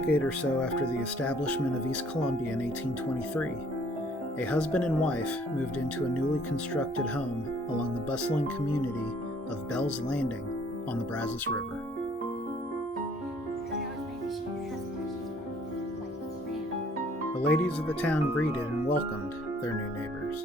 decade or so after the establishment of East Columbia in 1823, a husband and wife moved into a newly constructed home along the bustling community of Bell's Landing on the Brazos River. The ladies of the town greeted and welcomed their new neighbors.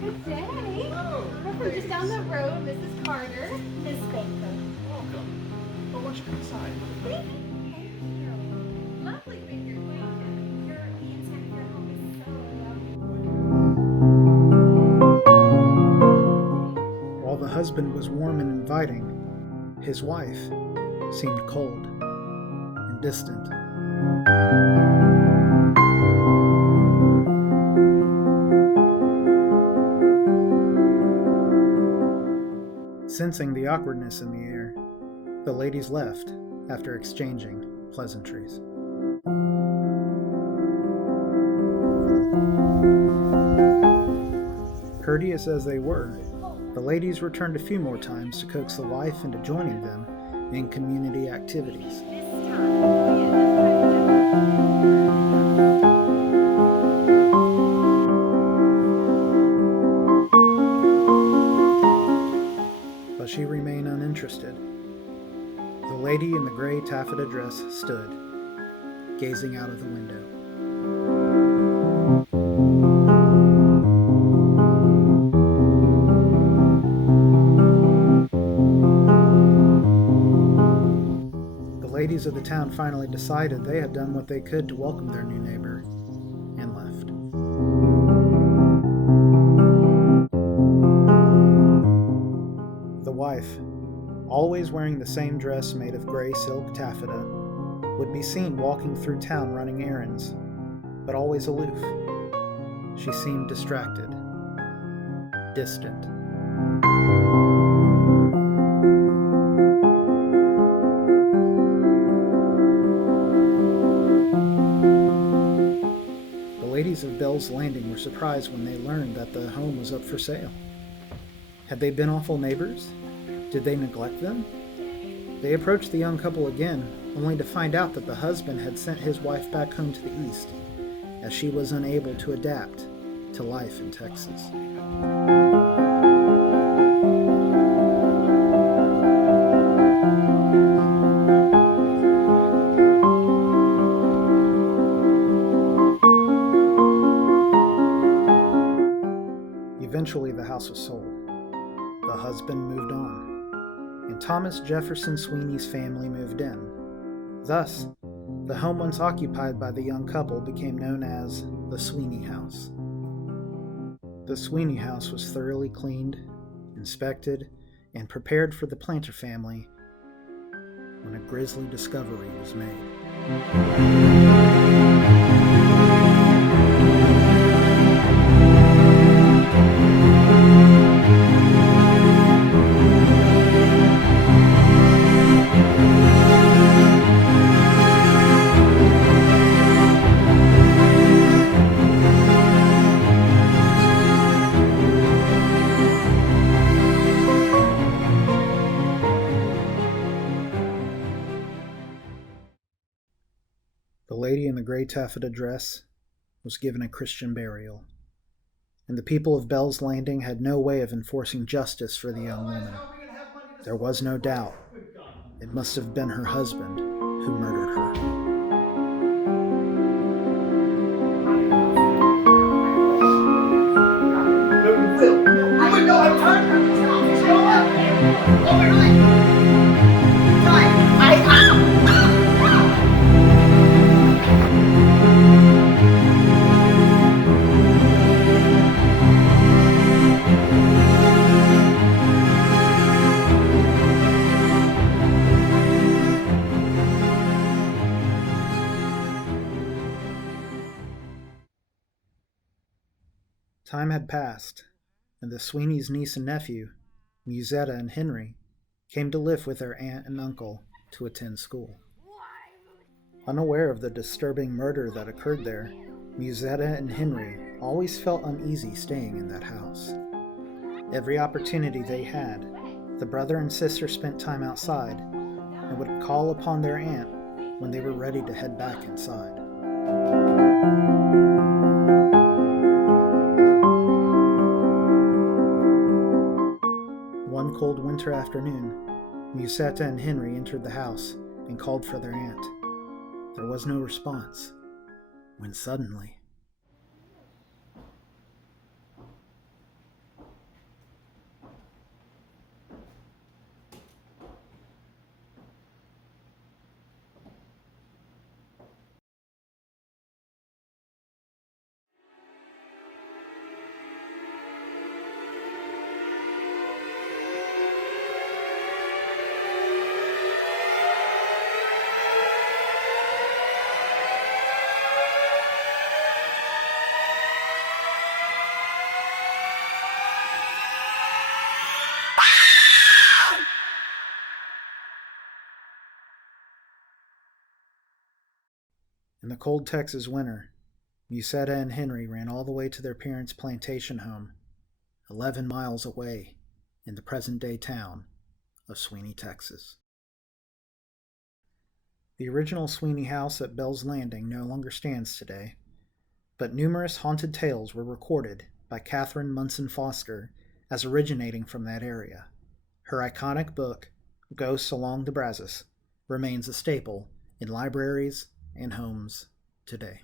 Good day. We're just down the road. Mrs. Carter. Miss Baker. Welcome. Oh, why don't you come inside? Thank you. Lovely Baker. Your inside of your home is so lovely. While the husband was warm and inviting, his wife seemed cold and distant. Sensing the awkwardness in the air, the ladies left after exchanging pleasantries. Courteous as they were, the ladies returned a few more times to coax the wife into joining them in community activities. But she remained uninterested. The lady in the gray taffeta dress stood, gazing out of the window. The ladies of the town finally decided they had done what they could to welcome their new neighbor and left. The wife, always wearing the same dress made of gray silk taffeta, would be seen walking through town running errands, but always aloof. She seemed distracted, distant. The ladies of Bell's Landing were surprised when they learned that the home was up for sale. Had they been awful neighbors? Did they neglect them? They approached the young couple again, only to find out that the husband had sent his wife back home to the east, as she was unable to adapt to life in Texas. Eventually, the house was sold. The husband moved on, and Thomas Jefferson Sweeney's family moved in. Thus, the home once occupied by the young couple became known as the Sweeney House. The Sweeney House was thoroughly cleaned, inspected, and prepared for the Planter family when a grisly discovery was made. The lady in the gray taffeta dress was given a Christian burial, and the people of Bell's Landing had no way of enforcing justice for the young woman. There was no doubt it must have been her husband who murdered her. Time had passed, and the Sweeney's niece and nephew, Musetta and Henry, came to live with their aunt and uncle to attend school. Unaware of the disturbing murder that occurred there, Musetta and Henry always felt uneasy staying in that house. Every opportunity they had, the brother and sister spent time outside and would call upon their aunt when they were ready to head back inside. One cold winter afternoon, Musetta and Henry entered the house and called for their aunt. There was no response, when suddenly... In the cold Texas winter, Musetta and Henry ran all the way to their parents' plantation home, 11 miles away in the present-day town of Sweeney, Texas. The original Sweeney house at Bell's Landing no longer stands today, but numerous haunted tales were recorded by Catherine Munson Foster as originating from that area. Her iconic book, Ghosts Along The Brazos, remains a staple in libraries and homes today.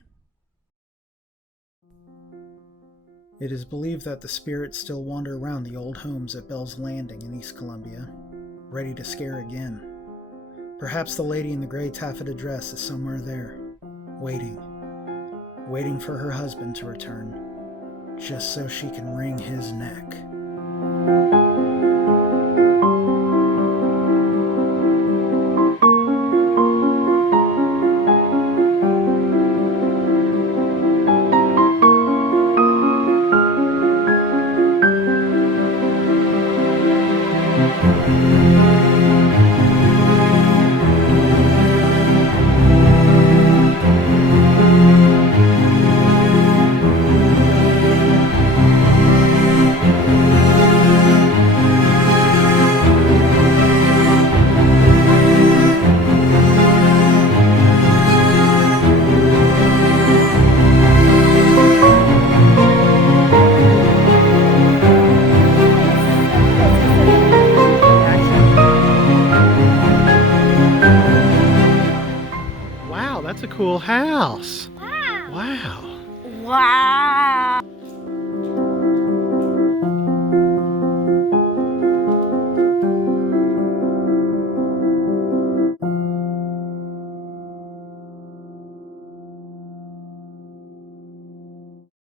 It is believed that the spirits still wander around the old homes at Bell's Landing in East Columbia, ready to scare again. Perhaps the lady in the gray taffeta dress is somewhere there, waiting for her husband to return, just so she can wring his neck. Wow, that's a cool house. Wow. Wow. Wow.